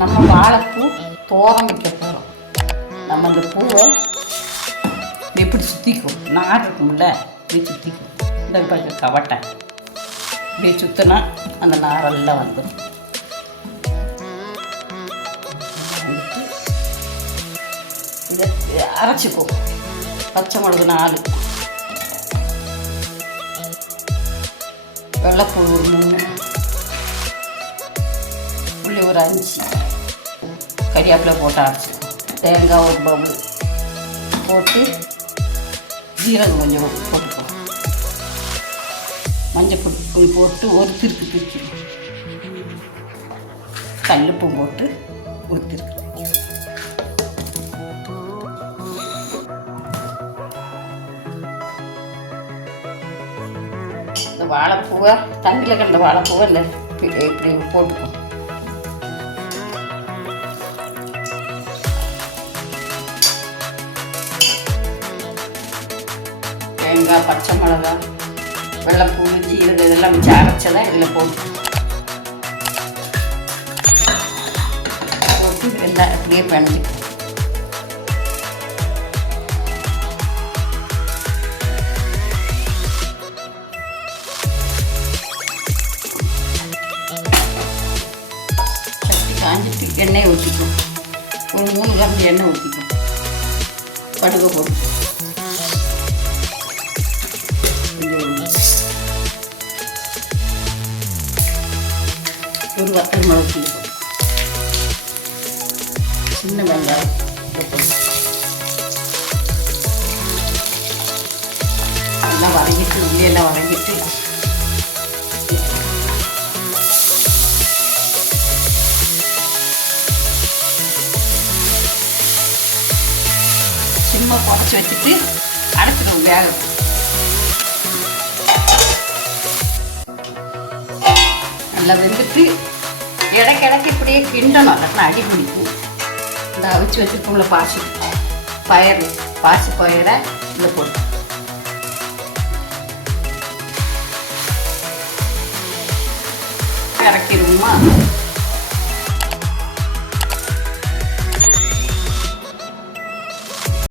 நம்ம வாழைப்பூ தோரம் வைக்க போகிறோம். நம்ம அந்த பூவை எப்படி சுற்றிக்கும், நார் இருக்கும்ல, இப்படி சுற்றிக்கும். இந்த பக்கம் கவட்டை இப்படி சுற்றினா அந்த நாரெல்லாம் வந்துடும். இதை அரைச்சிக்கும். பச்சை மிளகு 4, வெள்ளைப்பூ ஒரு 3, உள்ளி ஒரு 5, கறிவேப்பிலை போட்டு அரைச்சிக்கும். தேங்காய் ஒரு பவுல் போட்டு ஜீரகம் கொஞ்சம் போட்டுக்கலாம். மஞ்சள் பொடி போட்டு ஒரு திருக்கு கல்லுப்பு போட்டு ஒரு திருக்கு. இந்த வாழைப்பூவை தண்ணியில் கண்ட வாழைப்பூவை இந்த இப்படி போட்டுக்கும். தேங்காய், பச்சை மிளகா, வெள்ளைப்பூ, ஜீரகம் இதெல்லாம் வச்சு அரைச்சதான் இதில் போட்டு எல்லாம் அப்படியே பண்ணி சட்டி காஞ்சிட்டு எண்ணெய் ஊற்றிக்கும். ஒரு 3 கரண்டி எண்ணெய் ஊற்றிக்கும். கடுகு போட்டு ஒரு வத்தல் மிளகு தூள், சின்ன வெங்காயம் எல்லாம் வதங்கிட்டு, உள்ளியெல்லாம் வதங்கிட்டு சிம்மை குறைச்சி வச்சுட்டு அரைச்சிடும். வேக நல்லா வெந்துட்டு இடைக்கிடக்கு இப்படியே கிண்டணும். அதெல்லாம் அடி பிடிக்கும். இந்த அவிச்சு வச்சுருக்கோம்ல பாசி பயிரை இதில் போட்டு இறக்கிடுவோமா.